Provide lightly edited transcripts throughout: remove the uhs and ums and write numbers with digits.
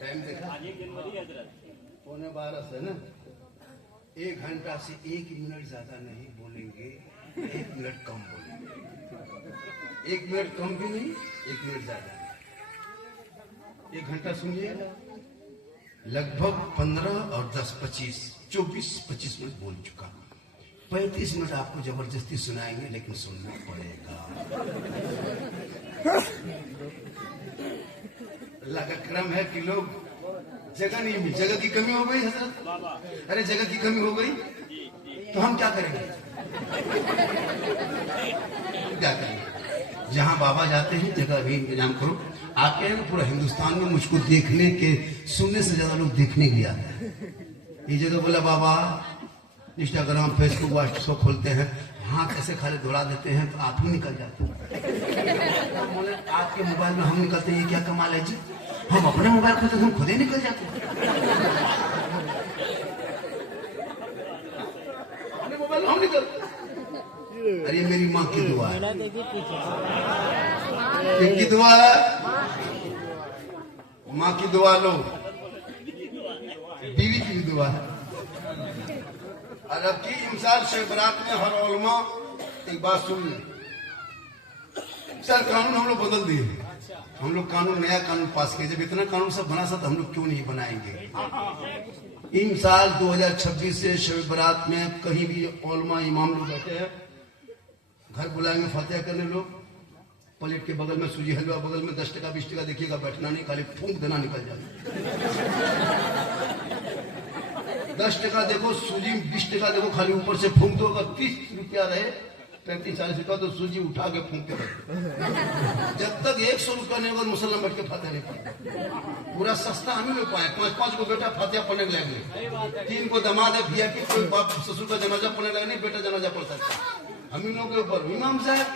Time देखा 11:15 है ना। 1 घंटा से 1 मिनट ज्यादा नहीं बोलेंगे, 1 मिनट कम बोलेंगे। 1 मिनट कम भी नहीं, 1 मिनट ज्यादा नहीं। 1 घंटा सुनिए, लगभग 15 और 10, 25, 24-25 मिनट बोल चुका। 35 मिनट आपको जबरदस्ती सुनाएंगे, लेकिन सुनना पड़ेगा। अल्लाह का करम है कि लोग जगह नहीं मिली, जगह की कमी हो गई हजरत। अरे जगह की कमी हो गई तो हम क्या करेंगे? क्या करेंगे? जहां बाबा जाते हैं जगह भी इंतजाम करो। आपके हैं ना पूरा हिंदुस्तान में मुझको देखने के, सुनने से ज्यादा लोग देखने के लिए आते हैं। ये जगह बोला बाबा, इंस्टाग्राम फेसबुक व्हाट्सएप खोलते हैं, हाथ ऐसे खाली दौड़ा देते हैं तो आप ही निकल जाते हैं। बोले आपके मोबाइल में हम निकलते हैं, ये क्या कमाल है जी? हम अपने मोबाइल खोलते हम खुद ही निकल जाते हैं। अपने मोबाइल हम निकलते। अरे मेरी माँ की दुआ है, किसकी दुआ है? माँ की दुआ लो, बीवी की भी दुआ है। और अब की इमसाल शब बरात में हर उलमा एक बात सुन ले, सर कानून हम लोग बदल दिए। हम लोग कानून, नया कानून पास किए। जब इतना कानून सब बना सकता, हम लोग क्यों नहीं बनाएंगे? इमसाल 2026 से शब बरात में कहीं भी उलमा इमाम लोग बैठे हैं, घर बुलाएंगे फतेह करने लोग, प्लेट के बगल में सूजी हलवा, बगल में 10 टका 20 टका देखिएगा, बैठना नहीं, खाली फूंक देना, निकल जाए। 10 टका देखो सूजी, 20 टका देखो, खाली ऊपर से फूंक दो। अगर 30 रुपया रहे, 35-40 रुपया, तो सूजी उठा के फूंकते रहे। जब तक 100 रुपया नहीं होगा मुसलमान बैठ के फतेह नहीं पढ़े। पूरा सस्ता हम लोग पाए। 5-5 को बेटा फतेह पढ़ने लगे, 3 को दमाद है, VIP कोई बाप ससुर का जनाजा पढ़ने लगे, नहीं बेटा जनाजा पढ़ सकता। हम इन लोगों के ऊपर इमाम साहब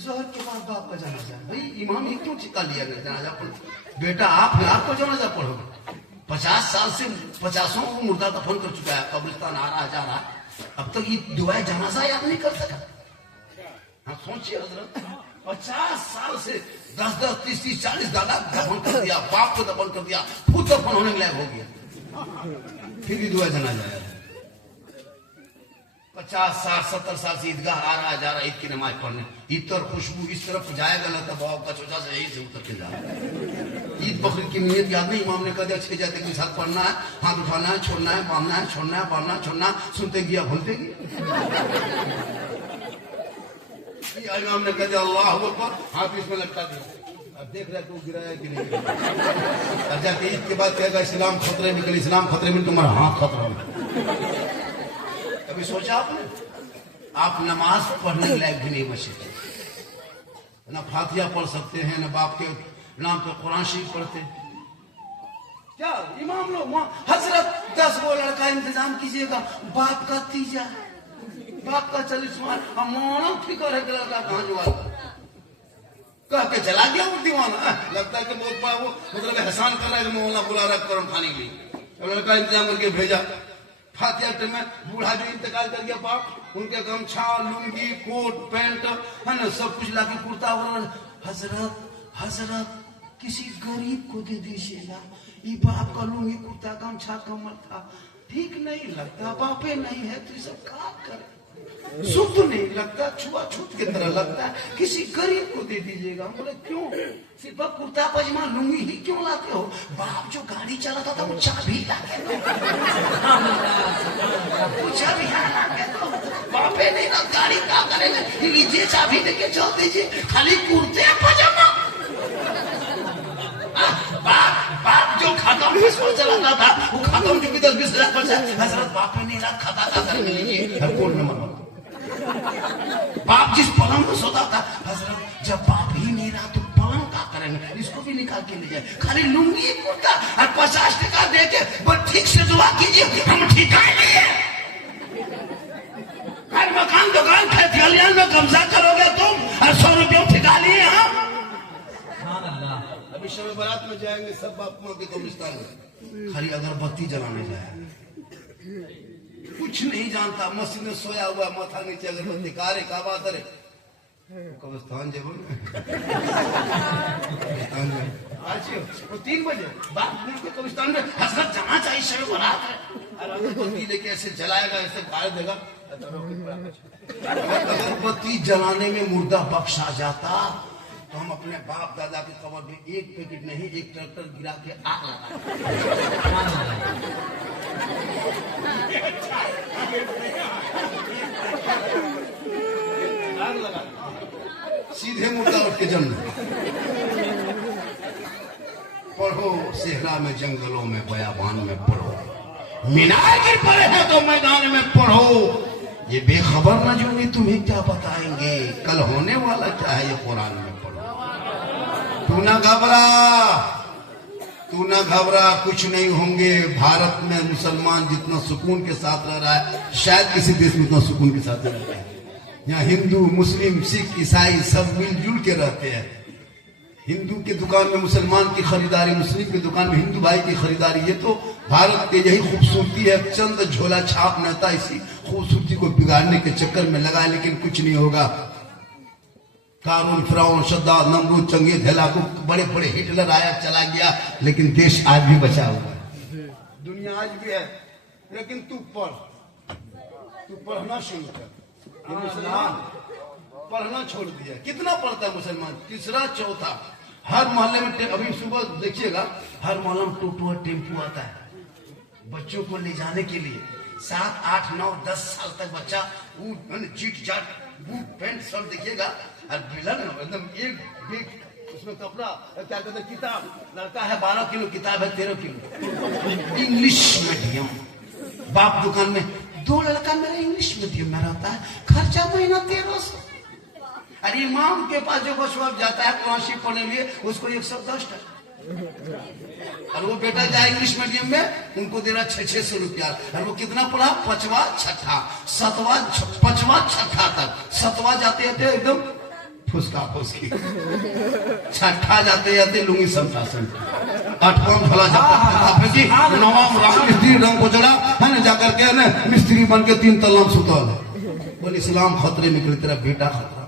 जोहर के बाद बाप का जनाजा, भाई इमाम ही क्यों चिका लिया गया जनाजा पढ़? बेटा आपको जनाजा पढ़ोगे। 50 साल से 50 को मुर्दा दफन कर चुका है, कब्रिस्तान आ रहा जा रहा, अब तक ये दुआए जनाजा याद नहीं कर सका। हाँ सोचिए हजरत, 50 साल से 10-10, 30-30, 40 दादा दफन कर दिया, बाप को दफन कर दिया, खुद दफन होने के लायक हो गया, फिर भी दुआ जनाजा है। 50 साल 70 साल से ईदगाह आ रहा जा रहा, ईद की नमाज पढ़ने, इतर खुशबू इस तरफ जाएगा ना, तब बाप का छोटा से यही से उतर के जा। ईद बकरीद की नियत याद नहीं, इमाम ने कह दिया 6 जाते के साथ पढ़ना है, हाथ उठाना है, छोड़ना है, बांधना है, छोड़ना है, बांधना, छोड़ना, सुनते गया भूलते गया। इमाम ने कह दिया अल्लाह अकबर, हाथ इसमें लटका दिया। अब देख रहा है तू गिराया कि नहीं गिराया। अब जाके ईद के बाद कहेगा इस्लाम खतरे में, इस्लाम खतरे में, तुम्हारा हाथ खतरा में। कभी सोचा आपने? आप नमाज पढ़ने के लायक भी नहीं बचे, ना फातिहा पढ़ सकते हैं, ना बाप के नाम पे कुरान शरीफ पढ़ते। क्या इमाम लोग हजरत 10 वो लड़का इंतजाम कीजिएगा, बाप का तीजा, बाप का 40वां, मोहना फिक्र है कि लड़का कहाँ जुआ कह के चला गया वो दीवाना। लगता है कि बहुत बड़ा वो मतलब एहसान कर रहा है, मोहना बुला रहा है कुरान खाने के लिए। लड़का इंतजाम करके भेजा। फातिहा में बूढ़ा जो इंतकाल कर गया बाप, उनके गमछा, लुंगी, कोट, पैंट है ना, सब कुछ लाके कुर्ता वगैरह। हजरत किसी गरीब को दे दीजिएगा, ये बाप का लुंगी, कुर्ता, गमछा, कमर था, ठीक नहीं लगता, बापे नहीं है तो ये सब काम करे, शुद्ध नहीं लगता, छुआछूत की तरह लगता है, किसी गरीब को दे दीजिएगा। हम बोले क्यों? सिर्फ कुर्ता पजामा लुंगी ही क्यों लाते हो? बाप जो गाड़ी चलाता था वो चाबी लाके दो, वो चाबी लाके दो, बापे नहीं ना गाड़ी क्या करेंगे, लीजिए चाबी देके चल दीजिए, खाली कुर्ते पजामा। बाप जो खत्म पर चलाता था, वो खत्म जो भी 10-20 हजार पर हजरत बापे नहीं ना खाता था, घर में लीजिए कोड नंबर। बाप जिस पलंग में सोता था, हजरत जब बाप ही नहीं रहा तो पलंग क्या करेंगे, इसको भी निकाल के ले जाए, खाली लुंगी कुर्ता और 50 टका दे के बस ठीक से दुआ कीजिए, हम ठिका लिए। हर मकान दुकान खेती खलियान में कब्जा करोगे तुम, और 100 रुपये ठिका लिए हम। अभी शब बारात में जाएंगे सब बाप माँ के कब्रिस्तान में, खाली अगरबत्ती जलाने जाएंगे, कुछ नहीं जानता, मस्जिद में सोया हुआ, माथा नीचे अगरबत्ती, कारे का बात है कब्रिस्तान जब वो 3 बजे बाप के कब्रिस्तान में हजरत जाना चाहिए, शब बारात है। अगरबत्ती लेके ऐसे जलाएगा, ऐसे गाड़ देगा। अगरबत्ती जलाने में मुर्दा बख्श आ जाता तो हम अपने बाप दादा की कब्र में 1 पैकेट नहीं 1 ट्रैक्टर गिरा के आग लगा सीधे मुर्दा उठ के जन्म। पढ़ो सेहरा में, जंगलों में, बयाबान में पढ़ो, मीनार गिर पड़े हैं तो मैदान में पढ़ो। ये बेखबर न जो भी तुम्हें क्या बताएंगे, कल होने वाला क्या है ये कुरान में पढ़ो। तू ना घबरा, तू ना घबरा, कुछ नहीं होंगे। भारत में मुसलमान जितना सुकून के साथ रह रहा है शायद किसी देश में उतना सुकून के साथ रहता है। यहाँ हिंदू, मुस्लिम, सिख, ईसाई सब मिलजुल के रहते हैं। हिंदू की दुकान में मुसलमान की खरीदारी, मुस्लिम की दुकान में हिंदू भाई की खरीदारी। ये तो भारत की यही खूबसूरती है। चंद झोला छाप नेता इसी खूबसूरती को बिगाड़ने के चक्कर में लगा, लेकिन कुछ नहीं होगा। कारून, फिरौन, शद्दाद, नमरूद, चंगेज, हेलाकू, बड़े बड़े हिटलर आया चला गया, लेकिन देश आज भी बचा हुआ है, दुनिया आज भी है। लेकिन तू पढ़ना शुरू कर। मुसलमान पढ़ना छोड़ दिया। कितना पढ़ता है मुसलमान? तीसरा चौथा। हर मोहल्ले में अभी सुबह देखिएगा हर मोहल्ले में टोटो टेम्पो आता है बच्चों को ले जाने के लिए। 7, 8, 9, 10 साल तक बच्चा जीट जाट बूट पैंट सब देखिएगा और एकदम एक बैग उसमें कपड़ा क्या कहते हैं किताब। लड़का है 12 किलो किताब है 13 किलो। English medium. बाप दुकान में 2 लड़का मेरा इंग्लिश मीडियम में रहता है, खर्चा महीना 1300। अरे इमाम के पास जो बचवा जाता है कुरान पढ़ने लिए उसको 110 टका, और वो बेटा जाए इंग्लिश मीडियम में उनको दे रहा 600 रुपया। और वो कितना पढ़ा? 5वां 6ठा 7वां 5वां 6ठा तक। 7वां जाते जाते एकदम फुसका फुसकी, 6ठा जाते जाते लुंगी समटा समटा, 8वां भला जाता जी 9वां मिस्त्री रंग को जड़ा है ना, जाकर के ना मिस्त्री बन के 3 तल्ला सुतल। बोले इस्लाम खतरे में, तेरा बेटा खतरा।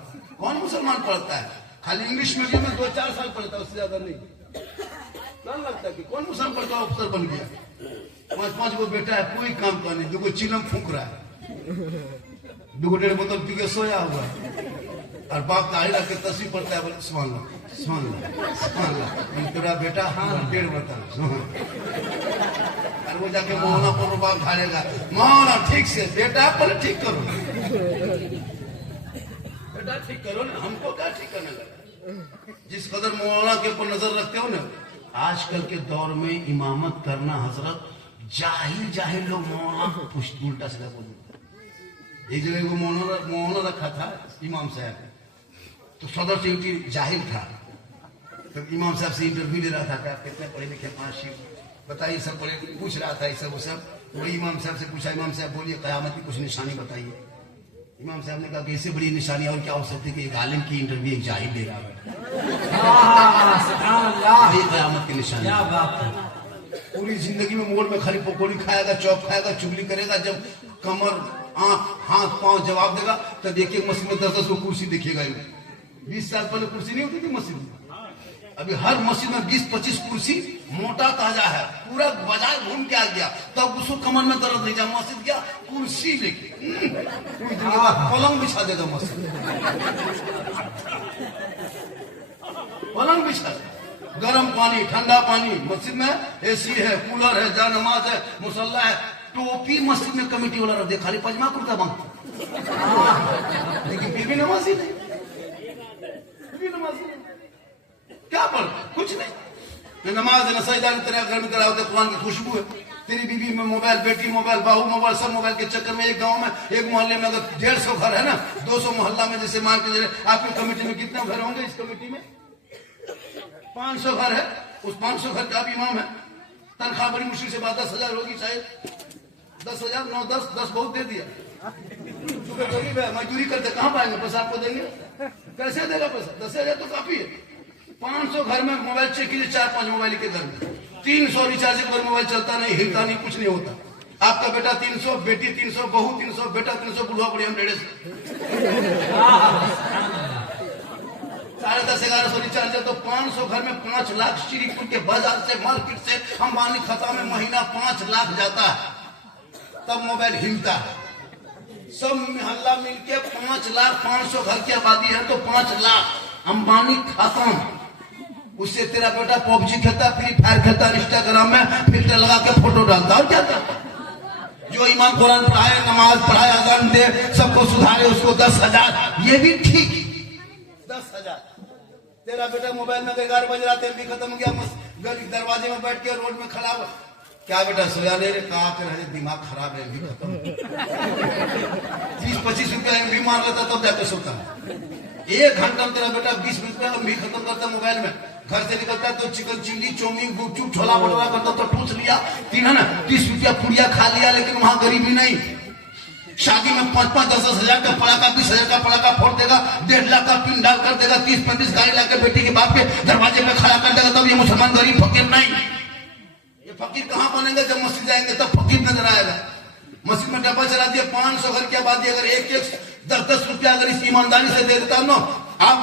कौन मुसलमान पढ़ता है? खाली इंग्लिश मीडियम में 2-4 साल पढ़ता है, उससे ज्यादा नहीं। डर लगता है कि कौन मुसलमान पढ़ता अफसर बन गया। 5-5 गो बेटा है, कोई काम का नहीं। 2 गो चिलम फूंक रहा है, 2 गो 1.5 बोतल पी के सोया हुआ है, और बाप दाढ़ी रख के तस्वीर पढ़ता है। बोले सुभान अल्लाह तेरा बेटा, हाँ 1.5 बोतल। और वो जाके मौलाना पर बाप ढालेगा, मौलाना ठीक से बेटा पहले ठीक करो, ठीक करो ना, हमको क्या ठीक करने लगा। जिस कदर मौलाना के ऊपर नजर रखते हो ना, आजकल के दौर में इमामत करना हजरत जाहिल लोग मौलाना को उल्टा सीधा बोल देते। एक जगह को मौलाना रखा था इमाम साहब, तो सदर सेक्रेटरी जाहिल था, तो इमाम साहब से इंटरव्यू ले रहा था कि आप कितने पढ़े लिखे, 5 बताइए, सब पढ़े, पूछ रहा था ये सब। वही इमाम साहब से पूछा, इमाम साहब बोलिए कयामत की कुछ निशानी बताइए। इमाम साहब ने कहा कि इससे बड़ी निशानी और क्या हो सकती है कि एक आलिम की इंटरव्यू एक जाहिल ले रहा है। कयामत की निशानी। पूरी जिंदगी में मोड़ में खाली पकौड़ी खाएगा, चौक खाएगा, चुगली करेगा। जब कमर, आंख, हाथ, पांव जवाब देगा तो देखिए मस्जिद में 10-10 को कुर्सी देखिएगा। 20 साल पहले कुर्सी नहीं होती थी मस्जिद में, अभी हर मस्जिद में 20-25 कुर्सी मोटा ताजा है। पूरा बाजार घूम के आ गया, तब उसको कमर में दर्द नहीं जा, मस्जिद गया कुर्सी लेके पलंग बिछा देगा मस्जिद, पलंग बिछा, गर्म पानी, ठंडा पानी मस्जिद में, एसी है, कूलर है, जानमाज है, मुसल्ला है। टोपी मस्जिद में कमेटी वाला रख दे, खाली पजमा कुर्ता बांधता, लेकिन फिर भी नमाजी नहीं, क्या पढ़ कुछ नहीं। नमाज न सजदा तेरे घर में करा होते, कुरान की खुशबू है। तेरी बीवी में मोबाइल, बेटी मोबाइल, बाहू मोबाइल, सब मोबाइल के चक्कर में। एक गांव में, एक मोहल्ले में अगर 150 घर है ना, 200 मोहल्ला में, जैसे मान के आपकी कमेटी में कितने घर होंगे? इस कमेटी में 500 घर है, उस 500 घर का भी इमाम है। तनख्वाह बड़ी मुश्किल से 10,000 होगी शायद, 10,000, 9-10, 10 बहुत दे दिया। गरीब है, मजदूरी करते कहाँ पाएंगे पैसा? आपको देंगे कैसे देगा पैसा? 10,000 तो काफी है। 500 घर में मोबाइल चेक कीजिए, 4-5 मोबाइल के घर में 300 रिचार्ज पर मोबाइल चलता नहीं, हिलता नहीं, कुछ नहीं होता। आपका बेटा 300, बेटी 300, बहू 300, बेटा 300, बुढ़वा बुढ़िया 150। 10:30-11 रिचार्ज है तो 500 घर में 5 लाख श्रीपुर के बाजार से मार्केट से अंबानी खाता में महीना 5 लाख जाता है, तब मोबाइल हिलता है। सब मोहल्ला मिलके 5 लाख, 500 घर की आबादी है तो 5 लाख अंबानी खाता। उससे तेरा बेटा पबजी खेलता, फ्री फायर खेलता, इंस्टाग्राम में फिल्टर लगा के फोटो डालता और क्या करता। जो ईमान कुरान पढ़ाए, नमाज पढ़ाए, अजान दे, सबको सुधारे, उसको 10,000, ये भी ठीक। 10,000 तेरा बेटा मोबाइल में 11 बज रहा, तेल भी खत्म गया, गली दरवाजे में बैठ के रोड में खड़ा हुआ, क्या बेटा सोया नहीं रे, कहा कर रहे, दिमाग खराब है, भी खत्म। 30-25 रुपया भी मार लेता तब जाके सोता। 1 घंटा में तेरा बेटा 20 मिनट में भी खत्म करता मोबाइल में। घर से निकलता तो चिकन चिल्ली, चाउमीन, गुपचुप, छोला भटूरा करता तो ठूस लिया, 30 रुपया पुड़िया खा लिया, लेकिन वहां गरीबी नहीं। शादी में 5-5, 10-10 हजार का पड़ाका, 20 हजार का पड़ाका फोड़ देगा, 1.5 लाख का पिन डाल कर देगा, 30-35 गाड़ी लाकर बेटी के बाप के दरवाजे में खड़ा कर देगा, तब ये मुसलमान गरीब फकीर नहीं। ये फकीर कहां बनेंगे, जब मस्जिद जाएंगे तब फकीर नजर आएगा। मस्जिद में डब्बा चला दिया, 500 घर की आबादी, अगर एक 10-10 रुपया अगर इस ईमानदारी से दे देता ना आप,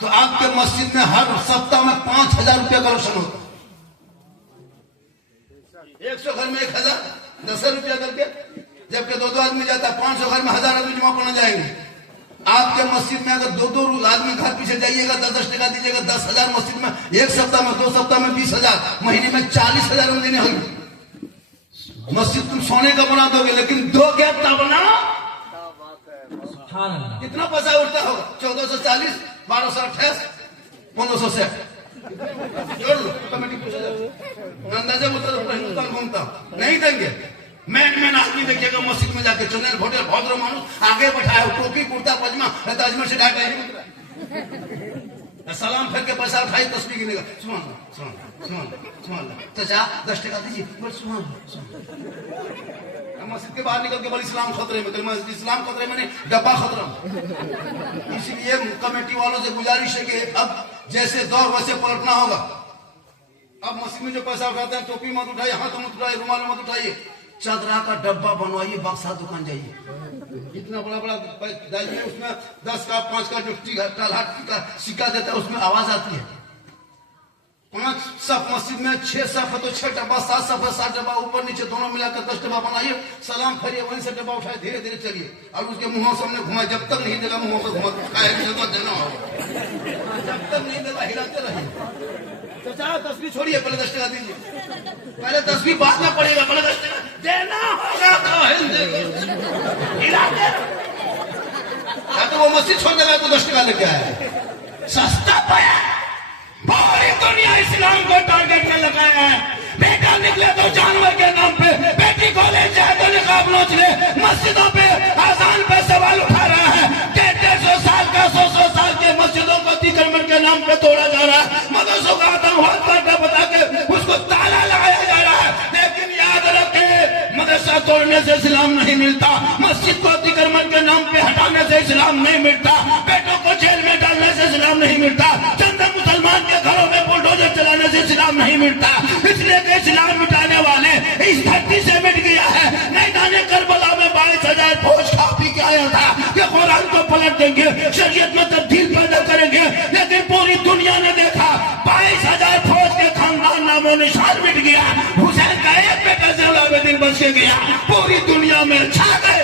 तो आपके मस्जिद में हर सप्ताह में 5,000 रुपया कलेक्शन होता। 100 घर में 1,000, 10 रुपया करके, जबकि 2-2 आदमी जाता है, 500 घर में 1,000 आदमी जमा करना जाएंगे। आपके मस्जिद में अगर 2-2 आदमी घर पीछे जाइएगा, 10-10 टका दीजिएगा, 10,000 मस्जिद में, 1 सप्ताह में, 2 सप्ताह में 20,000, महीने में 40,000 देने होंगे। मस्जिद तुम सोने का बना दोगे, लेकिन दोगे तब ना। कितना पैसा उठता होगा? 1440, 1228, 1560 जोड़ लो, कमेटी पूछा जाए, अंदाजा हिंदुस्तान घूमता नहीं देंगे। मैन आदमी देखिएगा मस्जिद में जाके, चुनेल भोटेल भद्र मानुष आगे बैठाया, टोपी कुर्ता पजामा, अजमेर से डाटा सलाम फेर के पैसा उठाई, तस्वीर गिनेगा, सुन चाचा 10 टका दीजिए, मस्जिद के बाहर निकल के बोल इस्लाम खतरे में, इस्लाम खतरे में नहीं, डब्बा खतरा में। इसलिए कमेटी वालों से गुजारिश है कि अब जैसे दौर वैसे पलटना होगा। अब मस्जिद में जो पैसा उठाते हैं, टोपी मत उठाइए, हाथ मत उठाइए, रुमाल मत उठाइए, चादरा का डब्बा बनवाइए, बक्सा दुकान जाइए, इतना बड़ा डालिए, उसमें 10 का 5 का जो का सिक्का देता है, उसमें आवाज आती है। 5 सफ मस्जिद में, 6 सफ है तो 6 डब्बा, 7 सफ है 7 डब्बा, ऊपर नीचे दोनों मिलाकर 10 डब्बा बनाइए, सलाम फेरिए, वहीं से डब्बा उठाए, धीरे धीरे चलिए, और उसके मुंह सामने घुमाए, जब तक नहीं देगा मुंह पर घुमा देना होगा, जब तक नहीं देगा हिलाते रहिए। चाचा 10 छोड़िए, पहले 10 टका दीजिए, पहले 10 बाद में पड़ेगा, पहले 10 टका देना होगा तो हिलाते। तो वो मस्जिद छोड़ देगा तो 10 टका लेके आया, सस्ता पाया। पूरी दुनिया इस्लाम को टारगेट में लगाया है। बेटा निकले तो जानवर के नाम पे, बेटी कॉलेज जाए तो निकाब नोच ले, मस्जिदों पे आजान पे सवाल उठा रहा है। 150 साल का 100 साल के मस्जिदों को अतिक्रमण के नाम पे तोड़ा जा रहा है, मदरसों का आतंकवाद का बता के उसको ताला लगाया जा रहा है। लेकिन याद रखे, मदरसा तोड़ने से इस्लाम नहीं मिलता, मस्जिद को अतिक्रमण के नाम पे हटाने से इस्लाम नहीं मिलता, बेटों को जेल में डालने से इस्लाम नहीं मिलता, चंद मुसलमान के घरों में बुलडोजर चलाने से इस्लाम नहीं मिलता। इसलिए कि इस्लाम मिटाने वाले इस धरती से मिट गया है। मैदान करबला में 22,000 फौज खा पी के आया था कि कुरान को पलट देंगे, शरीयत में तब्दील पैदा करेंगे, लेकिन पूरी दुनिया ने देखा 22,000 फौज के खानदान नामो निशान मिट गया। हुसैन का एक बेटा ज़ैनुल आबिदीन बच के गया, पूरी दुनिया में छा गए।